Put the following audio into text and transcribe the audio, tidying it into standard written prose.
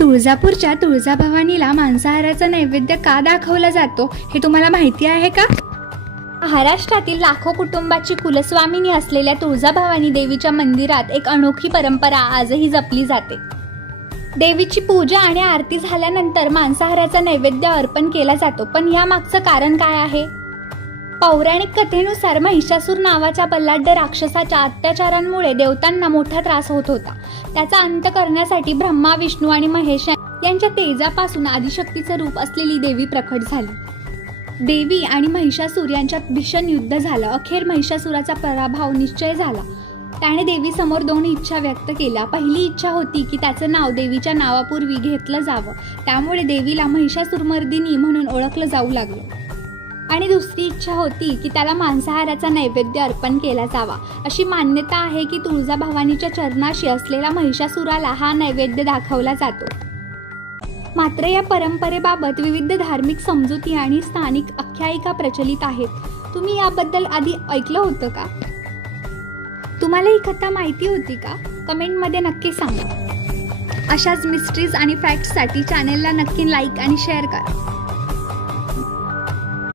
तुळजापूरच्या तुळजाभवानीला मांसाहाराचा नैवेद्य का दाखवला जातो हे तुम्हाला माहिती आहे का? महाराष्ट्रातील लाखो कुटुंबाची कुलस्वामिनी असलेल्या तुळजाभवानी देवीच्या मंदिरात एक अनोखी परंपरा आजही जपली जाते. देवीची पूजा आणि आरती झाल्यानंतर मांसाहाराचा नैवेद्य अर्पण केला जातो. पण यामागचं कारण काय आहे? पौराणिक कथेनुसार महिषासूर नावाच्या बलाढ्य राक्षसाच्या अत्याचारांमुळे देवतांना मोठा त्रास होत होता. त्याचा अंत करण्यासाठी ब्रह्मा, विष्णू आणि महेश यांच्या तेजापासून आदिशक्तीचं रूप असलेली देवी प्रकट झाली. देवी आणि महिषासूर यांच्यात भीषण युद्ध झालं. अखेर महिषासुराचा पराभव निश्चय झाला. त्याने देवीसमोर 2 इच्छा व्यक्त केल्या. पहिली इच्छा होती की त्याचं नाव देवीच्या नावापूर्वी घेतलं जावं, त्यामुळे देवीला महिषासूरमर्दिनी म्हणून ओळखलं जाऊ लागलं. आणि दुसरी इच्छा होती की त्याला मांसाहाराचा नैवेद्य अर्पण केला जावा. अशी मान्यता आहे की तुळजाभवानीच्या चरणाशी असलेल्या महिषासुराला हा नैवेद्य दाखवला जातो. मात्र या परंपरेबाबत विविध धार्मिक समजुती आणि स्थानिक आख्यायिका प्रचलित आहेत. तुम्ही याबद्दल आधी ऐकलं होतं का? तुम्हाला ही कथा माहिती होती का? कमेंटमध्ये नक्की सांगा. अशाच मिस्ट्रीज आणि फॅक्ट्ससाठी चॅनेलला नक्की लाईक आणि शेअर करा.